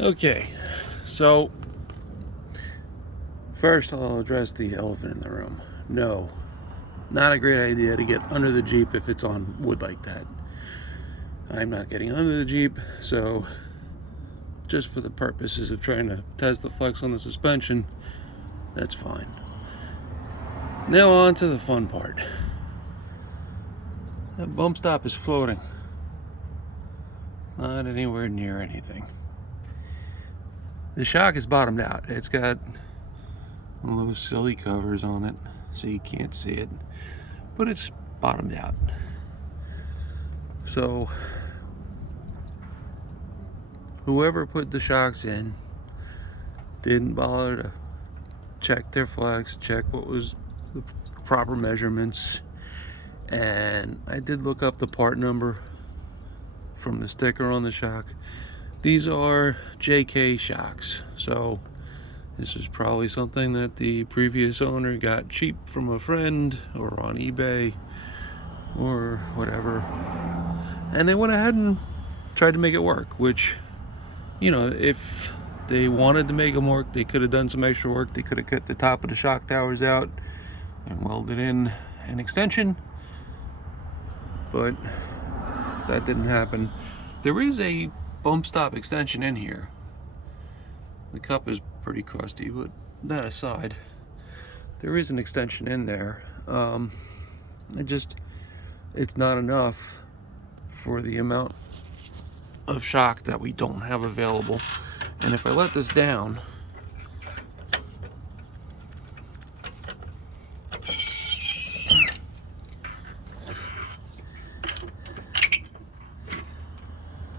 Okay, so first I'll address the elephant in the room. No, not a great idea to get under the Jeep if it's on wood like that. I'm not getting under the Jeep, so just for the purposes of trying to test the flex on the suspension, that's fine. Now on to the fun part. That bump stop is floating. Not anywhere near anything. The shock is bottomed out. It's got one of those silly covers on it so you can't see it, but it's bottomed out. So whoever put the shocks in didn't bother to check their flex, check what was the proper measurements. And I did look up the part number from the sticker on the shock. These are JK shocks, so this is probably something that the previous owner got cheap from a friend or on eBay or whatever, and they went ahead and tried to make it work, which, you know, if they wanted to make them work, they could have done some extra work. They could have cut the top of the shock towers out and welded in an extension, but that didn't happen. There is a bump stop extension in here. The cup is pretty crusty, but that aside, there is an extension in there. It's not enough for the amount of shock that we don't have available. And if I let this down,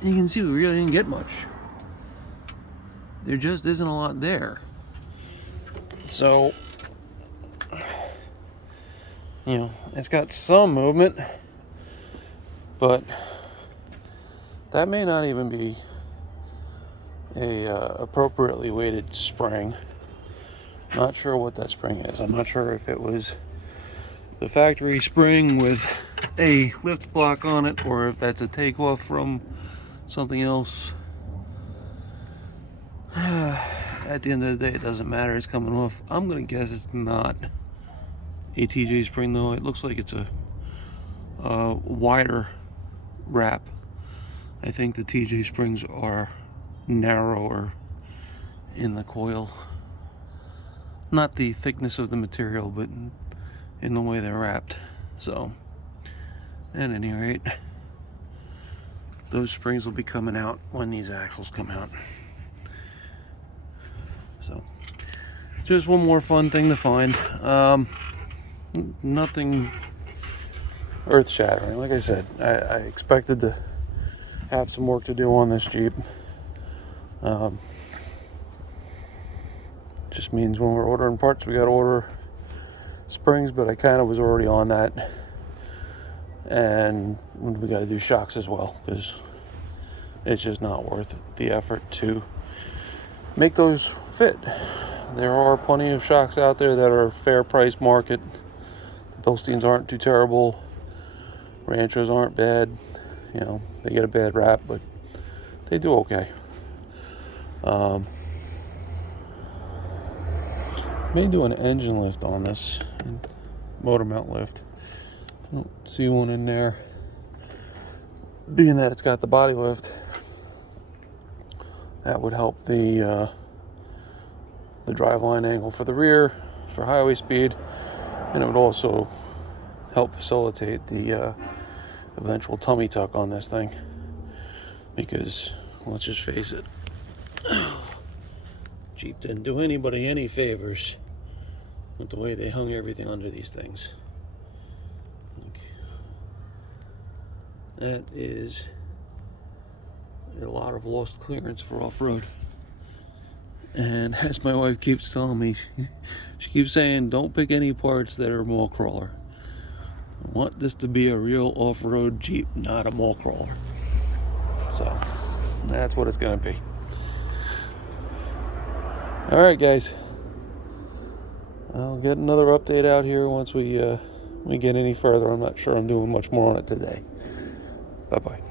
you can see we really didn't get much. There just isn't a lot there. So, you know, it's got some movement, but that may not even be a appropriately weighted spring. Not sure what that spring is. I'm not sure if it was the factory spring with a lift block on it, or if that's a takeoff from something else. At the end of the day, it doesn't matter. It's coming off. I'm gonna guess it's not a TJ spring, though. It looks like it's a wider wrap. I think the TJ springs are narrower in the coil. Not the thickness of the material, but in the way they're wrapped. So, at any rate, those springs will be coming out when these axles come out. So, just one more fun thing to find. Nothing earth-shattering. Like I said, I expected to have some work to do on this Jeep. Just means when we're ordering parts, we got to order springs, but I kind of was already on that. And we got to do shocks as well, because it's just not worth the effort to make those fit. There are plenty of shocks out there that are fair price market. The Bilsteins aren't too terrible. Ranchos aren't bad. You know, they get a bad rap, but they do okay. May do an engine lift on this, motor mount lift. I don't see one in there. Being that it's got the body lift, that would help the driveline angle for the rear, for highway speed, and it would also help facilitate the eventual tummy tuck on this thing. Because, let's just face it, Jeep didn't do anybody any favors with the way they hung everything under these things. Look. That is a lot of lost clearance for off-road. And as my wife keeps telling me, she keeps saying, don't pick any parts that are mall crawler. I want this to be a real off-road Jeep, not a mall crawler. So, that's what it's gonna be. Alright guys, I'll get another update out here once we get any further. I'm not sure I'm doing much more on it today. Bye-bye.